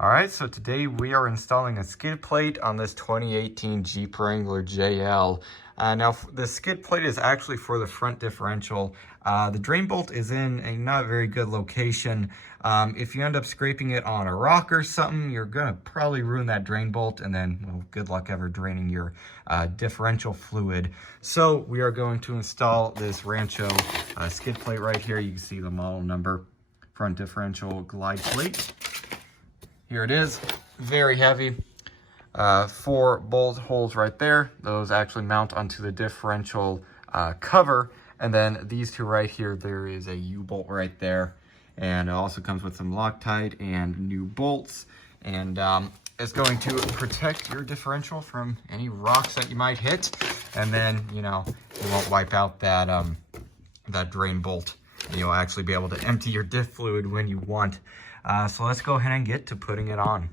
All right, so today we are installing a skid plate on this 2018 Jeep Wrangler JL. Now, the skid plate is actually for the front differential. The drain bolt is in a not very good location. If you end up scraping it on a rock or something, you're gonna probably ruin that drain bolt, and then, well, good luck ever draining your differential fluid. So we are going to install this Rancho skid plate right here. You can see the model number, front differential glide plate. Here it is, very heavy. 4 bolt holes right there. Those actually mount onto the differential cover. And then these 2 right here, there is a U-bolt right there. And it also comes with some Loctite and new bolts. And it's going to protect your differential from any rocks that you might hit. And then, you know, you won't wipe out that, that drain bolt. And you'll actually be able to empty your diff fluid when you want. So let's go ahead and get to putting it on.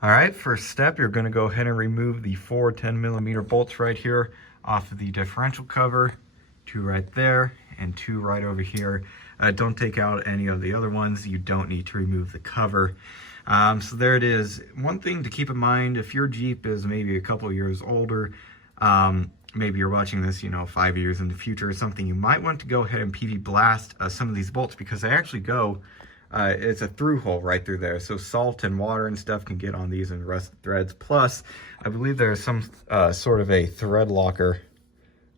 All right, first step, you're going to go ahead and remove the 4 10mm bolts right here off of the differential cover. 2 right there and 2 right over here. Don't take out any of the other ones. You don't need to remove the cover. So there it is. One thing to keep in mind, if your Jeep is maybe a couple years older, maybe you're watching this, you know, 5 years in the future or something, you might want to go ahead and PV blast some of these bolts, because they actually go, it's a through hole right through there. So salt and water and stuff can get on these and rust threads. Plus, I believe there's some sort of a thread locker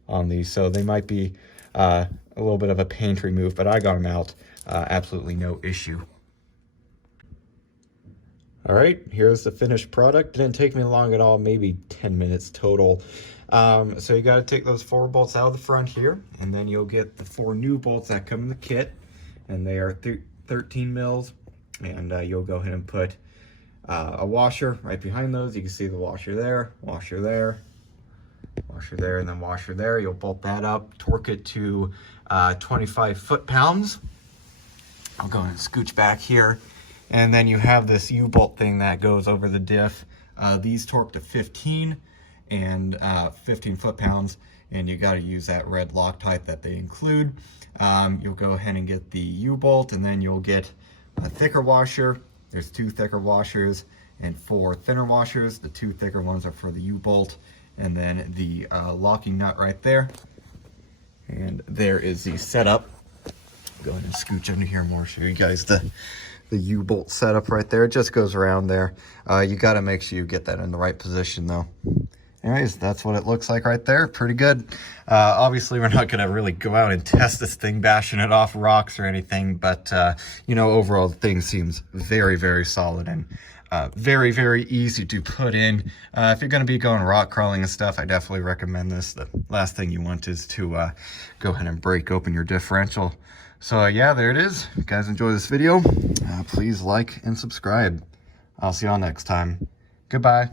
on these. So they might be a little bit of a pain to remove, but I got them out, absolutely no issue. All right, here's the finished product. Didn't take me long at all, maybe 10 minutes total. So you got to take those 4 bolts out of the front here, and then you'll get the 4 new bolts that come in the kit, and they are 13 mils. And you'll go ahead and put a washer right behind those. You can see the washer there, washer there, washer there, and then washer there. You'll bolt that up, torque it to 25 foot-pounds. I'll go and scooch back here. And then you have this U-bolt thing that goes over the diff. These torque to 15 and 15 foot-pounds, and you got to use that red Loctite that they include. You'll go ahead and get the U-bolt, and then you'll get a thicker washer. There's 2 thicker washers and 4 thinner washers. The 2 thicker ones are for the U-bolt, and then the locking nut right there. And there is the setup. Go ahead and scooch under here more, show you guys the U-bolt setup right there. It just goes around there. You got to make sure you get that in the right position though. Anyways, that's what it looks like right there. Pretty good. Obviously, we're not going to really go out and test this thing, bashing it off rocks or anything, but you know, overall the thing seems very, very solid and very, very easy to put in. If you're going to be going rock crawling and stuff, I definitely recommend this. The last thing you want is to go ahead and break open your differential. So yeah, there it is. If you guys enjoy this video, please like and subscribe. I'll see y'all next time. Goodbye.